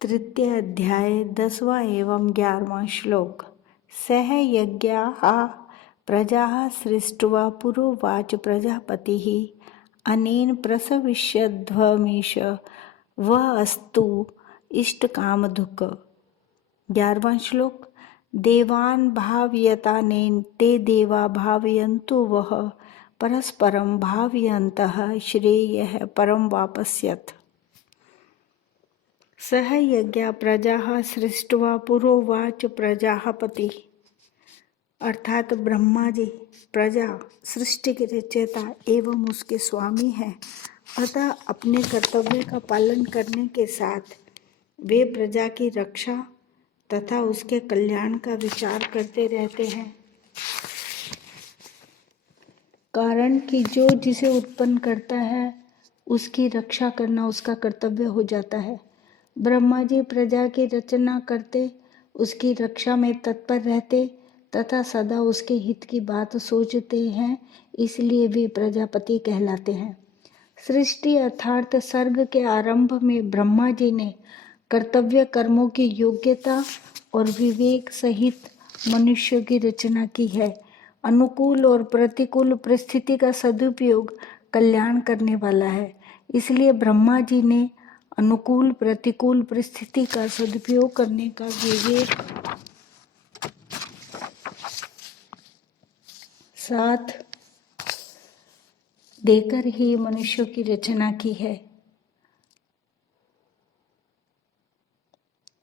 तृतीय अध्याय 10वां एवं 11वां श्लोक। सह यज्ञाः प्रजाः सृष्ट्वा पुरोवाच प्रजापतिः अनेन प्रसविष्यध्वमीश व अस्तु इष्टकामधुक्। 11वां श्लोक। देवान् भावयतानेन ते देवा भावयन्तु वः परस्परं भावयन्तः श्रेयः परं वापस्यत्। सह यज्ञा प्रजाः सृष्ट्वा पुरोवाच प्रजापति, अर्थात ब्रह्मा जी प्रजा सृष्टि के रचयिता एवं उसके स्वामी हैं। अतः अपने कर्तव्य का पालन करने के साथ वे प्रजा की रक्षा तथा उसके कल्याण का विचार करते रहते हैं। कारण कि जो जिसे उत्पन्न करता है उसकी रक्षा करना उसका कर्तव्य हो जाता है। ब्रह्मा जी प्रजा की रचना करते, उसकी रक्षा में तत्पर रहते तथा सदा उसके हित की बात सोचते हैं, इसलिए वे प्रजापति कहलाते हैं। सृष्टि अर्थात सर्ग के आरंभ में ब्रह्मा जी ने कर्तव्य कर्मों की योग्यता और विवेक सहित मनुष्य की रचना की है। अनुकूल और प्रतिकूल परिस्थिति का सदुपयोग कल्याण करने वाला है, इसलिए ब्रह्मा जी ने अनुकूल प्रतिकूल परिस्थिति का सदुपयोग करने का विवेक साथ देकर ही मनुष्यों की रचना की है।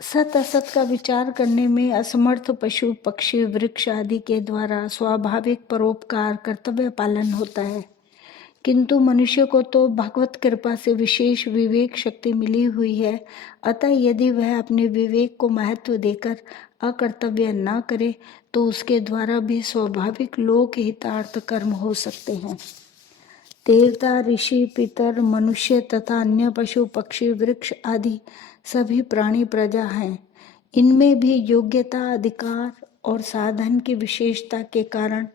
सत असत का विचार करने में असमर्थ पशु पक्षी वृक्ष आदि के द्वारा स्वाभाविक परोपकार कर्तव्य पालन होता है, किंतु मनुष्य को तो भगवत कृपा से विशेष विवेक शक्ति मिली हुई है। अतः यदि वह अपने विवेक को महत्व देकर अकर्तव्य न करे तो उसके द्वारा भी स्वाभाविक लोक हितार्थ कर्म हो सकते हैं। देवता ऋषि पितर मनुष्य तथा अन्य पशु पक्षी वृक्ष आदि सभी प्राणी प्रजा हैं। इनमें भी योग्यता अधिकार और साधन की विशेषता के कारण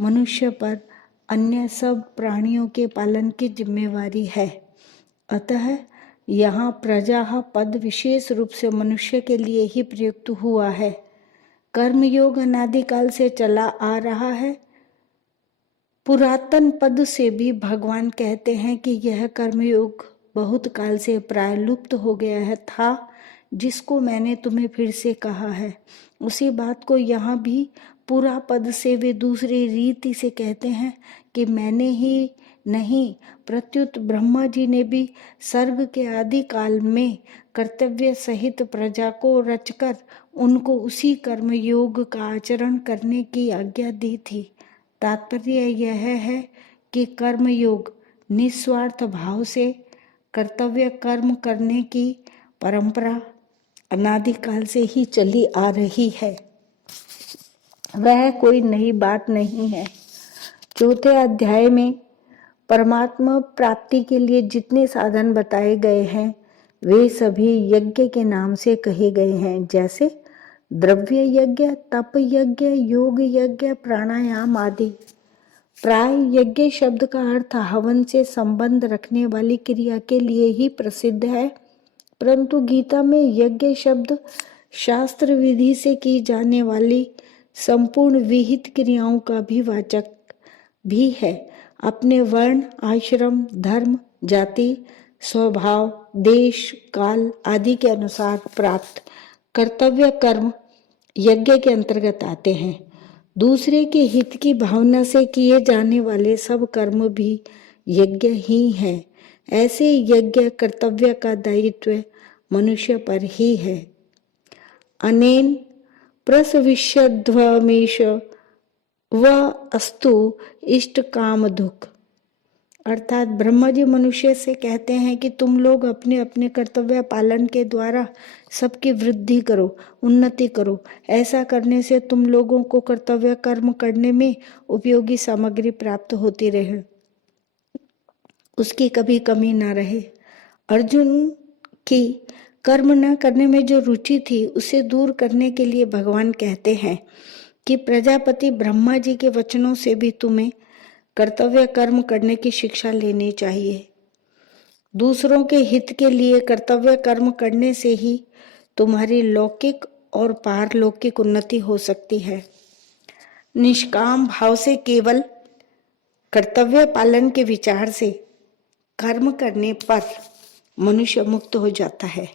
मनुष्य पर अन्य सब प्राणियों के पालन की जिम्मेवारी है। अतः यहाँ प्रजा पद विशेष रूप से मनुष्य के लिए ही प्रयुक्त हुआ है। कर्मयोग अनादिकाल से चला आ रहा है। पुरातन पद से भी भगवान कहते हैं कि यह कर्मयोग बहुत काल से प्राय लुप्त हो गया है था, जिसको मैंने तुम्हें फिर से कहा है। उसी बात को यहाँ भी पूरा पद से वे दूसरी रीति से कहते हैं कि मैंने ही नहीं प्रत्युत ब्रह्मा जी ने भी सर्ग के आदि काल में कर्तव्य सहित प्रजा को रचकर उनको उसी कर्म योग का आचरण करने की आज्ञा दी थी। तात्पर्य यह है कि कर्म योग निस्वार्थ भाव से कर्तव्य कर्म करने की परंपरा अनादिकाल से ही चली आ रही है, वह कोई नई बात नहीं है। चौथे अध्याय में परमात्मा प्राप्ति के लिए जितने साधन बताए गए हैं वे सभी यज्ञ के नाम से कहे गए हैं, जैसे द्रव्य यज्ञ, तप यज्ञ, योग यज्ञ, प्राणायाम आदि। प्राय यज्ञ शब्द का अर्थ हवन से संबंध रखने वाली क्रिया के लिए ही प्रसिद्ध है, परंतु गीता में यज्ञ शब्द शास्त्र विधि से की जाने वाली संपूर्ण विहित क्रियाओं का भी वाचक भी है। अपने वर्ण, आश्रम, धर्म, जाति, स्वभाव, देश, काल आदि के अनुसार प्राप्त कर्तव्य कर्म यज्ञ के अंतर्गत आते हैं। दूसरे के हित की भावना से किए जाने वाले सब कर्म भी यज्ञ ही हैं। ऐसे यज्ञ कर्तव्य का दायित्व मनुष्य पर ही है। अनेन प्रसविष्यध्वमेश व अस्तु इष्ट काम दुख, अर्थात ब्रह्मा जी मनुष्य से कहते हैं कि तुम लोग अपने अपने कर्तव्य पालन के द्वारा सबकी वृद्धि करो, उन्नति करो। ऐसा करने से तुम लोगों को कर्तव्य कर्म करने में उपयोगी सामग्री प्राप्त होती रहे, उसकी कभी कमी ना रहे। अर्जुन की कर्म न करने में जो रुचि थी उसे दूर करने के लिए भगवान कहते हैं कि प्रजापति ब्रह्मा जी के वचनों से भी तुम्हें कर्तव्य कर्म करने की शिक्षा लेनी चाहिए। दूसरों के हित के लिए कर्तव्य कर्म करने से ही तुम्हारी लौकिक और पारलौकिक उन्नति हो सकती है। निष्काम भाव से, केवल कर्तव्य पालन के विचार से कर्म करने पर मनुष्य मुक्त हो जाता है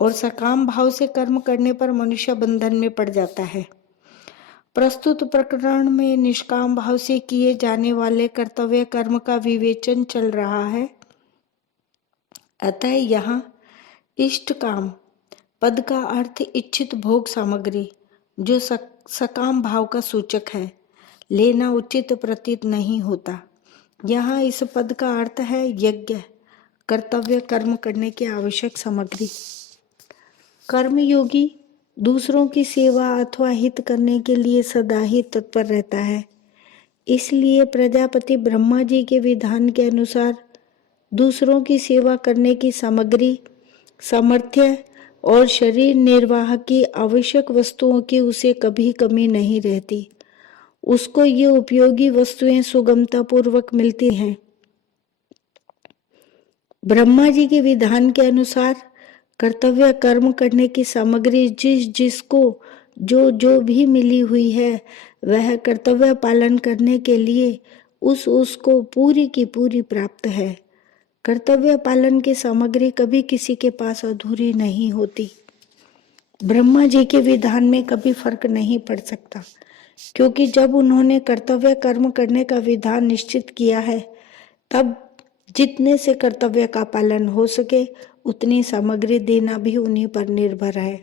और सकाम भाव से कर्म करने पर मनुष्य बंधन में पड़ जाता है। प्रस्तुत प्रकरण में निष्काम भाव से किए जाने वाले कर्तव्य कर्म का विवेचन चल रहा है। अतः यहाँ इष्ट काम पद का अर्थ इच्छित भोग सामग्री, जो सकाम भाव का सूचक है, लेना उचित प्रतीत नहीं होता। यहाँ इस पद का अर्थ है यज्ञ, कर्तव्य कर्म करने की आवश्यक सामग्री। कर्मयोगी दूसरों की सेवा अथवा हित करने के लिए सदा ही तत्पर रहता है। इसलिए प्रजापति ब्रह्मा जी के विधान के अनुसार दूसरों की सेवा करने की सामग्री, सामर्थ्य और शरीर निर्वाह की आवश्यक वस्तुओं की उसे कभी कमी नहीं रहती। उसको ये उपयोगी वस्तुएं सुगमता पूर्वक मिलती हैं। ब्रह्मा जी के विधान के अनुसार कर्तव्य कर्म करने की सामग्री जिसको जो भी मिली हुई है, वह कर्तव्य पालन करने के लिए उसको पूरी की पूरी प्राप्त है। कर्तव्य पालन की सामग्री कभी किसी के पास अधूरी नहीं होती। ब्रह्मा जी के विधान में कभी फर्क नहीं पड़ सकता, क्योंकि जब उन्होंने कर्तव्य कर्म करने का विधान निश्चित किया है, तब जितने से कर्तव्य का पालन हो सके उतनी सामग्री देना भी उन्हीं पर निर्भर है।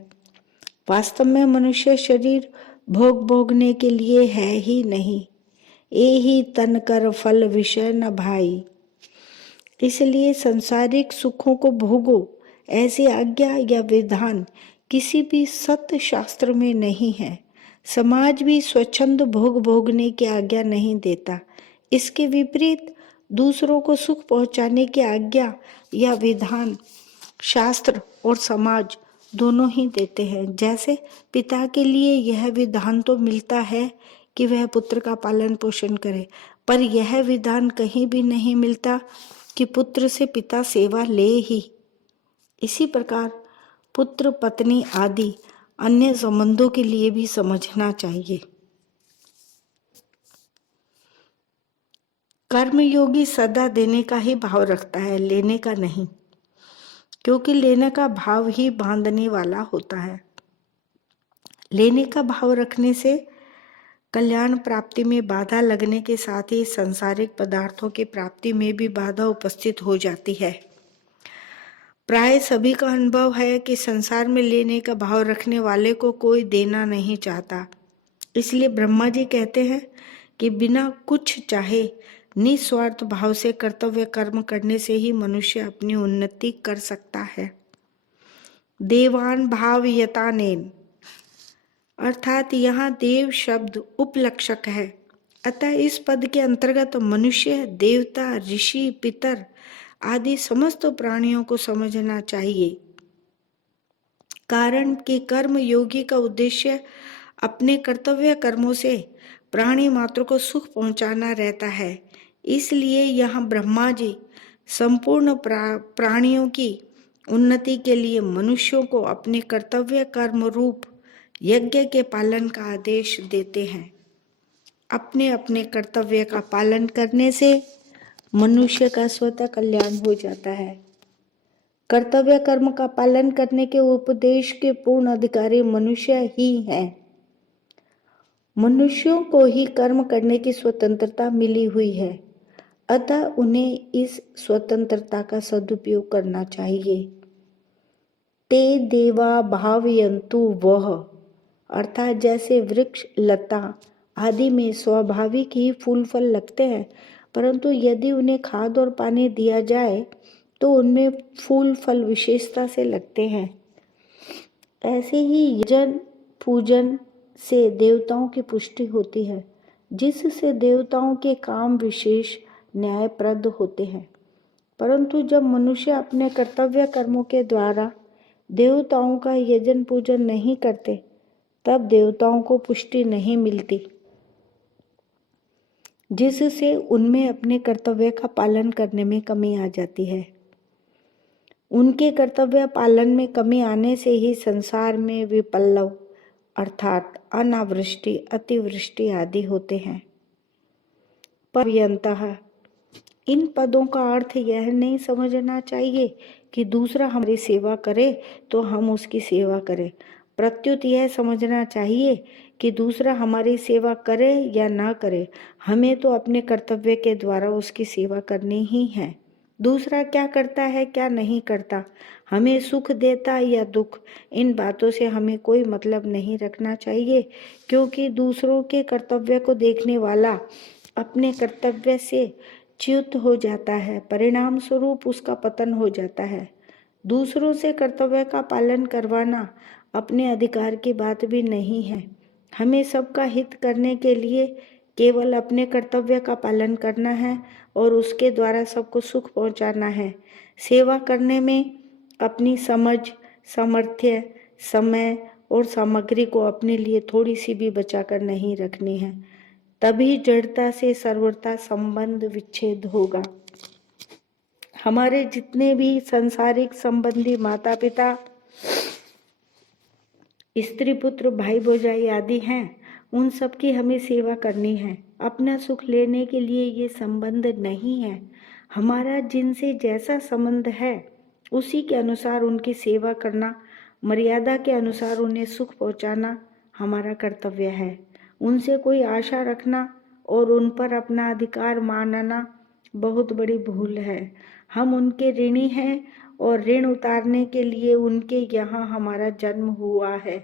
वास्तव में मनुष्य शरीर भोगने के लिए है ही नहीं। ए ही तन कर फल विषय न भाई। इसलिए सांसारिक सुखों को भोगो, ऐसी आज्ञा या विधान किसी भी सत्य शास्त्र में नहीं है। समाज भी स्वच्छंद भोगने की आज्ञा नहीं देता। इसके विपरीत दूसरों को सुख पहुंचाने की आज्ञा या विधान शास्त्र और समाज दोनों ही देते हैं। जैसे पिता के लिए यह विधान तो मिलता है कि वह पुत्र का पालन पोषण करे, पर यह विधान कहीं भी नहीं मिलता कि पुत्र से पिता सेवा ले ही। इसी प्रकार पुत्र पत्नी आदि अन्य संबंधों के लिए भी समझना चाहिए। कर्मयोगी सदा देने का ही भाव रखता है, लेने का नहीं, क्योंकि लेने का भाव ही बांधने वाला होता है। लेने का भाव रखने से कल्याण प्राप्ति में बाधा लगने के साथ ही सांसारिक पदार्थों की प्राप्ति में भी बाधा उपस्थित हो जाती है। प्राय सभी का अनुभव है कि संसार में लेने का भाव रखने वाले को कोई देना नहीं चाहता। इसलिए ब्रह्मा जी कहते हैं कि बिना कुछ चाहे निस्वार्थ भाव से कर्तव्य कर्म करने से ही मनुष्य अपनी उन्नति कर सकता है। देवान भाव यतानेन, अर्थात यहाँ देव शब्द उपलक्षक है। अतः इस पद के अंतर्गत मनुष्य, देवता, ऋषि, पितर आदि समस्त प्राणियों को समझना चाहिए। कारण कि कर्म योगी का उद्देश्य अपने कर्तव्य कर्मों से प्राणी मात्र को सुख पहुंचाना रहता है। इसलिए यहाँ ब्रह्मा जी संपूर्ण प्राणियों की उन्नति के लिए मनुष्यों को अपने कर्तव्य कर्म रूप यज्ञ के पालन का आदेश देते हैं। अपने अपने कर्तव्य का पालन करने से मनुष्य का स्वतः कल्याण हो जाता है। कर्तव्य कर्म का पालन करने के उपदेश के पूर्ण अधिकारी मनुष्य ही हैं। मनुष्यों को ही कर्म करने की स्वतंत्रता मिली हुई है, अतः उन्हें इस स्वतंत्रता का सदुपयोग करना चाहिए। ते देवा भावयन्तु वह, अर्थात जैसे वृक्ष लता आदि में स्वाभाविक ही फूल फल लगते हैं, परंतु यदि उन्हें खाद और पानी दिया जाए तो उनमें फूल फल विशेषता से लगते हैं। ऐसे ही यजन पूजन से देवताओं की पुष्टि होती है, जिससे देवताओं के काम विशेष न्यायप्रद होते हैं। परंतु जब मनुष्य अपने कर्तव्य कर्मों के द्वारा देवताओं का यजन पूजन नहीं करते, तब देवताओं को पुष्टि नहीं मिलती, जिससे उनमें अपने कर्तव्य का पालन करने में कमी आ जाती है। उनके कर्तव्य पालन में कमी आने से ही संसार में विपल्लव अर्थात अनावृष्टि, अतिवृष्टि आदि होते हैं। पर्यंतः इन पदों का अर्थ यह नहीं समझना चाहिए कि दूसरा हमारी सेवा करे तो हम उसकी सेवा करें। प्रत्युत यह समझना चाहिए कि दूसरा हमारी सेवा करे या ना करे, हमें तो अपने कर्तव्य के द्वारा उसकी सेवा करनी ही है। दूसरा क्या करता है क्या नहीं करता, हमें सुख देता या दुख, इन बातों से हमें कोई मतलब नहीं रखना चाहिए, क्योंकि दूसरों के कर्तव्य को देखने वाला अपने कर्तव्य से च्युत हो जाता है, परिणाम स्वरूप उसका पतन हो जाता है। दूसरों से कर्तव्य का पालन करवाना अपने अधिकार की बात भी नहीं है। हमें सबका हित करने के लिए केवल अपने कर्तव्य का पालन करना है और उसके द्वारा सबको सुख पहुंचाना है। सेवा करने में अपनी समझ, सामर्थ्य, समय और सामग्री को अपने लिए थोड़ी सी भी बचाकर नहीं रखनी है, तभी जड़ता से सर्वथा संबंध विच्छेद होगा। हमारे जितने भी सांसारिक संबंधी माता पिता, स्त्री पुत्र, भाई भौजाई आदि हैं, उन सब की हमें सेवा करनी है। अपना सुख लेने के लिए ये संबंध नहीं है। हमारा जिनसे जैसा संबंध है उसी के अनुसार उनकी सेवा करना, मर्यादा के अनुसार उन्हें सुख पहुंचाना हमारा कर्तव्य है। उनसे कोई आशा रखना और उन पर अपना अधिकार मानना बहुत बड़ी भूल है। हम उनके ऋणी हैं और ऋण उतारने के लिए उनके यहाँ हमारा जन्म हुआ है।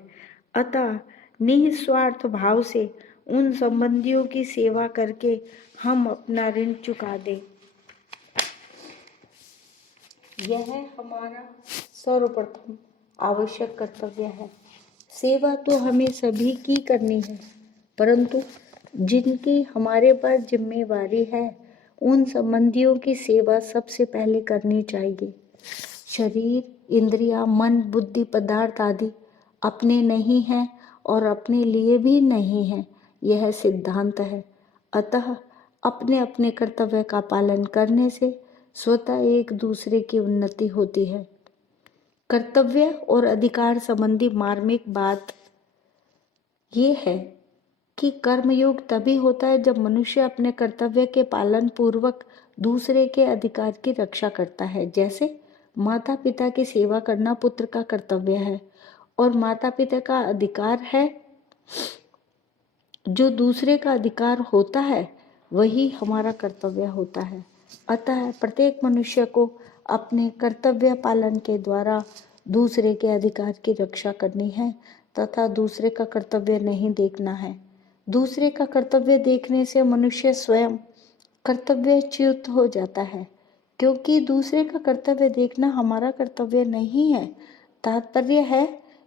अतः निस्वार्थ भाव से उन संबंधियों की सेवा करके हम अपना ऋण चुका दें, यह हमारा सर्वप्रथम आवश्यक कर्तव्य है। सेवा तो हमें सभी की करनी है, परंतु जिनकी हमारे पर जिम्मेवारी है उन संबंधियों की सेवा सबसे पहले करनी चाहिए। शरीर, इंद्रियां, मन, बुद्धि, पदार्थ आदि अपने नहीं हैं और अपने लिए भी नहीं हैं, यह सिद्धांत है। अतः अपने अपने कर्तव्य का पालन करने से स्वतः एक दूसरे की उन्नति होती है। कर्तव्य और अधिकार संबंधी मार्मिक बात ये है कि कर्मयोग तभी होता है जब मनुष्य अपने कर्तव्य के पालन पूर्वक दूसरे के अधिकार की रक्षा करता है। जैसे माता पिता की सेवा करना पुत्र का कर्तव्य है और माता पिता का अधिकार है, जो दूसरे का अधिकार होता है वही हमारा कर्तव्य होता है। अतः प्रत्येक मनुष्य को अपने कर्तव्य पालन के द्वारा दूसरे के अधिकार की रक्षा करनी है तथा दूसरे का कर्तव्य नहीं देखना है। दूसरे का कर्तव्य देखने से मनुष्य स्वयं कर्तव्यच्युत हो जाता है, क्योंकि दूसरे का कर्तव्य देखना हमारा कर्तव्य नहीं है। तात्पर्य है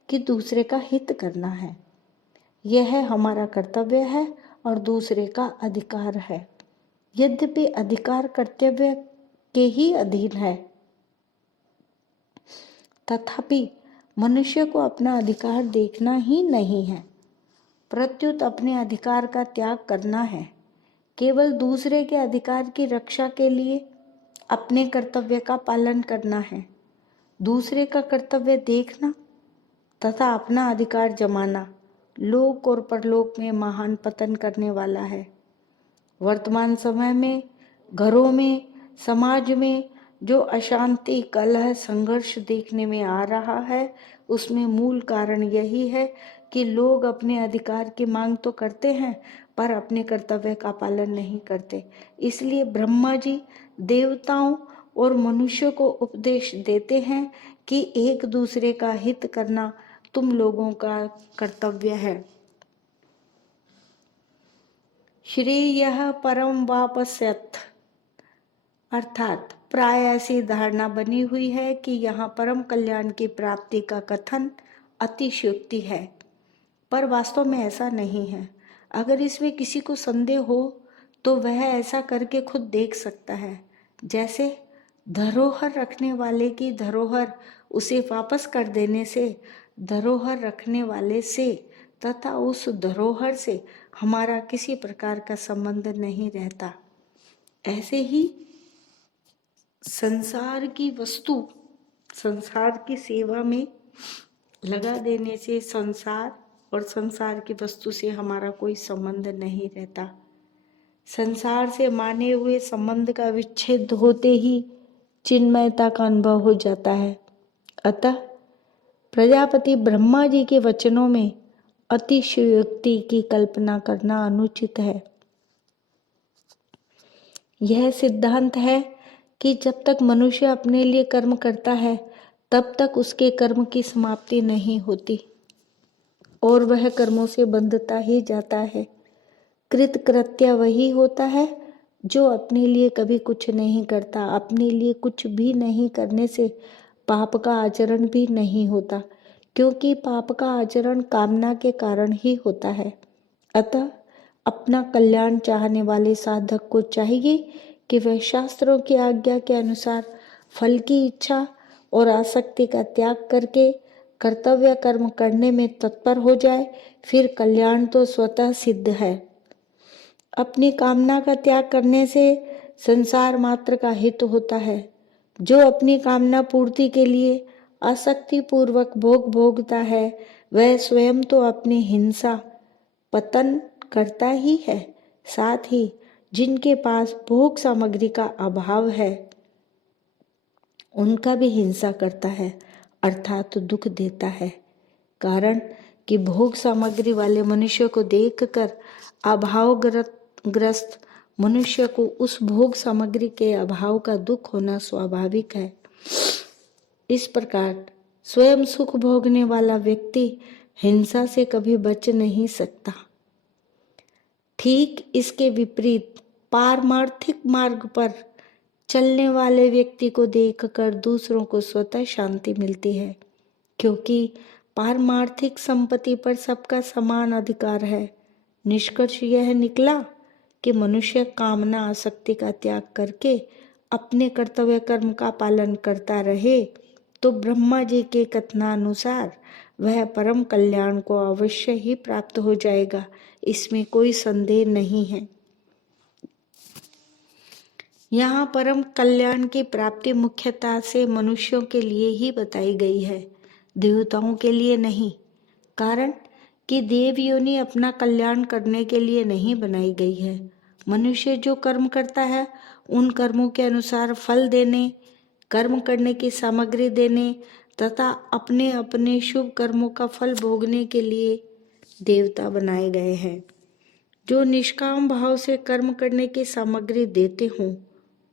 कि दूसरे का हित करना है, यह हमारा कर्तव्य है और दूसरे का अधिकार है। यद्यपि अधिकार कर्तव्य के ही अधीन है, तथापि मनुष्य को अपना अधिकार देखना ही नहीं है, प्रत्युत अपने अधिकार का त्याग करना है। केवल दूसरे के अधिकार की रक्षा के लिए अपने कर्तव्य का पालन करना है। दूसरे का कर्तव्य देखना तथा अपना अधिकार जमाना लोक और परलोक में महान पतन करने वाला है। वर्तमान समय में घरों में, समाज में जो अशांति, कलह, संघर्ष देखने में आ रहा है, उसमें मूल कारण यही है कि लोग अपने अधिकार की मांग तो करते हैं पर अपने कर्तव्य का पालन नहीं करते। इसलिए ब्रह्मा जी देवताओं और मनुष्यों को उपदेश देते हैं कि एक दूसरे का हित करना तुम लोगों का कर्तव्य है। श्रेयः परम वापस्यथ, अर्थात प्राय ऐसी धारणा बनी हुई है कि यहाँ परम कल्याण की प्राप्ति का कथन अतिशयोक्ति है, पर वास्तव में ऐसा नहीं है। अगर इसमें किसी को संदेह हो तो वह ऐसा करके खुद देख सकता है। जैसे धरोहर रखने वाले की धरोहर उसे वापस कर देने से धरोहर रखने वाले से तथा उस धरोहर से हमारा किसी प्रकार का संबंध नहीं रहता, ऐसे ही संसार की वस्तु संसार की सेवा में लगा देने से संसार और संसार की वस्तु से हमारा कोई संबंध नहीं रहता। संसार से माने हुए संबंध का विच्छेद होते ही चिन्मयता का अनुभव हो जाता है। अतः प्रजापति ब्रह्मा जी के वचनों में अतिशयोक्ति की कल्पना करना अनुचित है। यह सिद्धांत है कि जब तक मनुष्य अपने लिए कर्म करता है तब तक उसके कर्म की समाप्ति नहीं होती और वह कर्मों से बंधता ही जाता है। कृतकृत्य वही होता है जो अपने लिए कभी कुछ नहीं करता। अपने लिए कुछ भी नहीं करने से पाप का आचरण भी नहीं होता, क्योंकि पाप का आचरण कामना के कारण ही होता है। अतः अपना कल्याण चाहने वाले साधक को चाहिए कि वह शास्त्रों की आज्ञा के अनुसार फल की इच्छा और आसक्ति का त्याग करके कर्तव्य कर्म करने में तत्पर हो जाए, फिर कल्याण तो स्वतः सिद्ध है। अपनी कामना का त्याग करने से संसार मात्र का हित होता है। जो अपनी कामना पूर्ति के लिए आसक्ति पूर्वक भोग भोगता है वह स्वयं तो अपनी हिंसा पतन करता ही है, साथ ही जिनके पास भोग सामग्री का अभाव है उनका भी हिंसा करता है, अर्थात दुख देता है। कारण कि भोग सामग्री वाले मनुष्य को देखकर अभावग्रस्त मनुष्य को उस भोग सामग्री के अभाव का दुख होना स्वाभाविक है। इस प्रकार स्वयं सुख भोगने वाला व्यक्ति हिंसा से कभी बच नहीं सकता। ठीक इसके विपरीत पारमार्थिक मार्ग पर चलने वाले व्यक्ति को देखकर दूसरों को स्वतः शांति मिलती है, क्योंकि पारमार्थिक संपत्ति पर सबका समान अधिकार है। निष्कर्ष यह निकला कि मनुष्य कामना आसक्ति का त्याग करके अपने कर्तव्य कर्म का पालन करता रहे तो ब्रह्मा जी के कथनानुसार वह परम कल्याण को अवश्य ही प्राप्त हो जाएगा, इसमें कोई संदेह नहीं है। यहाँ परम कल्याण की प्राप्ति मुख्यतः से मनुष्यों के लिए ही बताई गई है, देवताओं के लिए नहीं। कारण कि देव योनि अपना कल्याण करने के लिए नहीं बनाई गई है। मनुष्य जो कर्म करता है उन कर्मों के अनुसार फल देने, कर्म करने की सामग्री देने तथा अपने अपने शुभ कर्मों का फल भोगने के लिए देवता बनाए गए हैं। जो निष्काम भाव से कर्म करने की सामग्री देते हों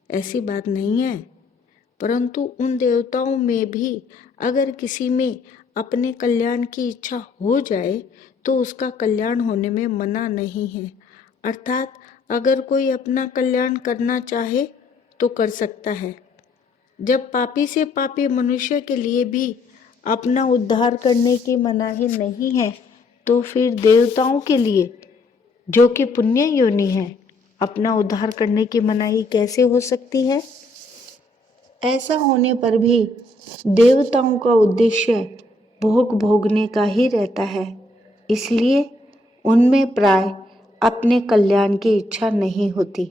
ऐसी बात नहीं है, परंतु उन देवताओं में भी अगर किसी में अपने कल्याण की इच्छा हो जाए तो उसका कल्याण होने में मना नहीं है। अर्थात अगर कोई अपना कल्याण करना चाहे तो कर सकता है। जब पापी से पापी मनुष्य के लिए भी अपना उद्धार करने की मनाही नहीं है तो फिर देवताओं के लिए जो कि पुण्य योनि है अपना उद्धार करने की मनाही कैसे हो सकती है? ऐसा होने पर भी देवताओं का उद्देश्य भोग भोगने का ही रहता है, इसलिए उनमें प्राय अपने कल्याण की इच्छा नहीं होती।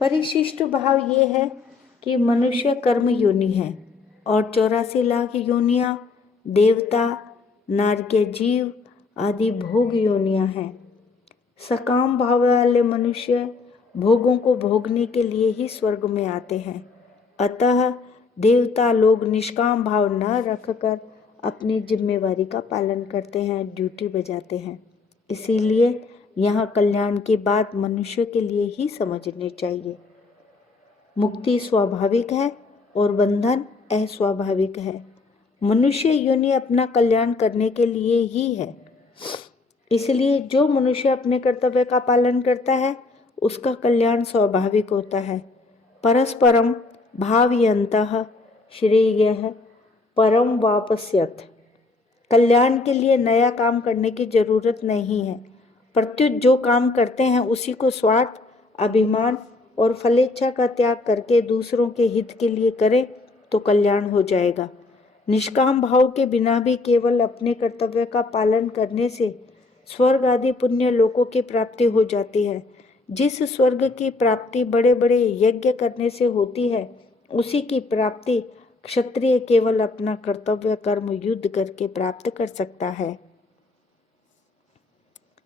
परिशिष्ट भाव ये है कि मनुष्य कर्म योनि है और 84 लाख योनियां देवता, नारकीय जीव आदि भोग योनियां हैं। सकाम भाव वाले मनुष्य भोगों को भोगने के लिए ही स्वर्ग में आते हैं। अतः देवता लोग निष्काम भाव न रखकर अपनी जिम्मेवारी का पालन करते हैं, ड्यूटी बजाते हैं। इसीलिए यहाँ कल्याण की बात मनुष्य के लिए ही समझनी चाहिए। मुक्ति स्वाभाविक है और बंधन अस्वाभाविक है। मनुष्य योनि अपना कल्याण करने के लिए ही है। इसलिए जो मनुष्य अपने कर्तव्य का पालन करता है उसका कल्याण स्वाभाविक होता है। परस्परम भावयन्तः श्रेयः परम वापस्यथ। कल्याण के लिए नया काम करने की जरूरत नहीं है। प्रत्युत जो काम करते हैं उसी को स्वार्थ, अभिमान और फलेच्छा का त्याग करके दूसरों के हित के लिए करें तो कल्याण हो जाएगा। निष्काम भाव के बिना भी केवल अपने कर्तव्य का पालन करने से स्वर्ग आदि पुण्य लोकों की प्राप्ति हो जाती है। जिस स्वर्ग की प्राप्ति बड़े बड़े यज्ञ करने से होती है, उसी की प्राप्ति क्षत्रिय केवल अपना कर्तव्य कर्म युद्ध करके प्राप्त कर सकता है।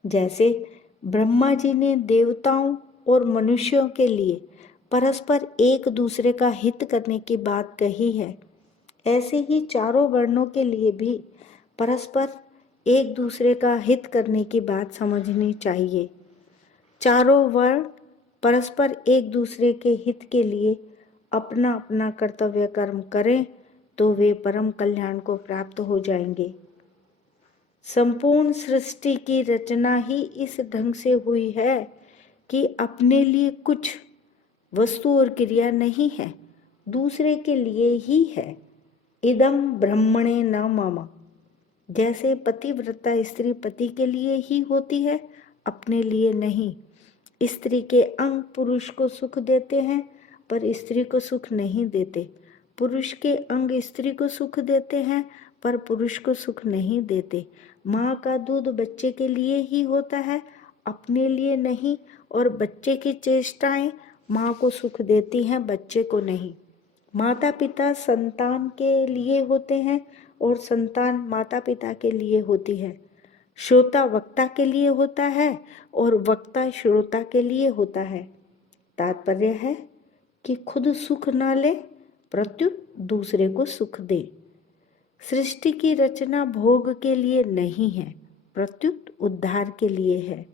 जैसे ब्रह्मा जी ने देवताओं और मनुष्यों के लिए परस्पर एक दूसरे का हित करने की बात कही है, ऐसे ही चारों वर्णों के लिए भी परस्पर एक दूसरे का हित करने की बात समझनी चाहिए। चारों वर्ण परस्पर एक दूसरे के हित के लिए अपना अपना कर्तव्य कर्म करें तो वे परम कल्याण को प्राप्त हो जाएंगे। संपूर्ण सृष्टि की रचना ही इस ढंग से हुई है कि अपने लिए कुछ वस्तु और क्रिया नहीं है, दूसरे के लिए ही है। इदम ब्रह्मणे न मम। जैसे पतिव्रता स्त्री पति के लिए ही होती है, अपने लिए नहीं। स्त्री के अंग पुरुष को सुख देते हैं पर स्त्री को सुख नहीं देते। पुरुष के अंग स्त्री को सुख देते हैं पर पुरुष को सुख नहीं देते। माँ का दूध बच्चे के लिए ही होता है, अपने लिए नहीं। और बच्चे की चेष्टाएं माँ को सुख देती हैं, बच्चे को नहीं। माता पिता संतान के लिए होते हैं और संतान माता पिता के लिए होती है। श्रोता वक्ता के लिए होता है और वक्ता श्रोता के लिए होता है। तात्पर्य है कि खुद सुख ना ले, प्रत्युत दूसरे को सुख दे। सृष्टि की रचना भोग के लिए नहीं है, प्रत्युत उद्धार के लिए है।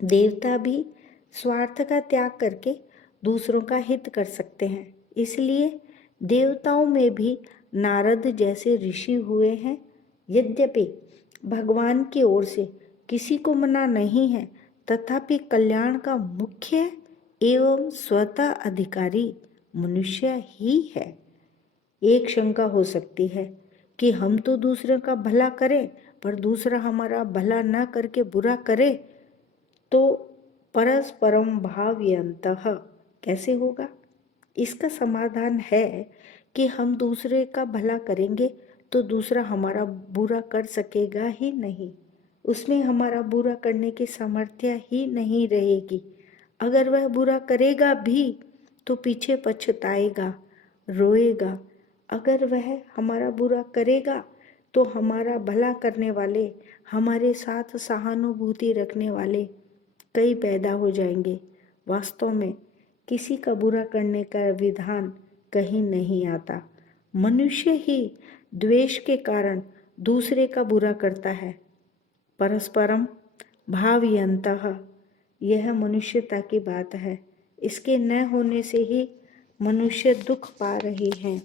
देवता भी स्वार्थ का त्याग करके दूसरों का हित कर सकते हैं, इसलिए देवताओं में भी नारद जैसे ऋषि हुए हैं। यद्यपि भगवान की ओर से किसी को मना नहीं है, तथापि कल्याण का मुख्य एवं स्वतः अधिकारी मनुष्य ही है। एक शंका हो सकती है कि हम तो दूसरे का भला करें पर दूसरा हमारा भला न करके बुरा करे तो परस्परम भावयन्तः कैसे होगा? इसका समाधान है कि हम दूसरे का भला करेंगे तो दूसरा हमारा बुरा कर सकेगा ही नहीं, उसमें हमारा बुरा करने की सामर्थ्य ही नहीं रहेगी। अगर वह बुरा करेगा भी तो पीछे पछताएगा, रोएगा। अगर वह हमारा बुरा करेगा तो हमारा भला करने वाले, हमारे साथ सहानुभूति रखने वाले कई पैदा हो जाएंगे। वास्तव में किसी का बुरा करने का विधान कहीं नहीं आता। मनुष्य ही द्वेष के कारण दूसरे का बुरा करता है। परस्परम भावयन्तः यह मनुष्यता की बात है। इसके न होने से ही मनुष्य दुख पा रहे हैं।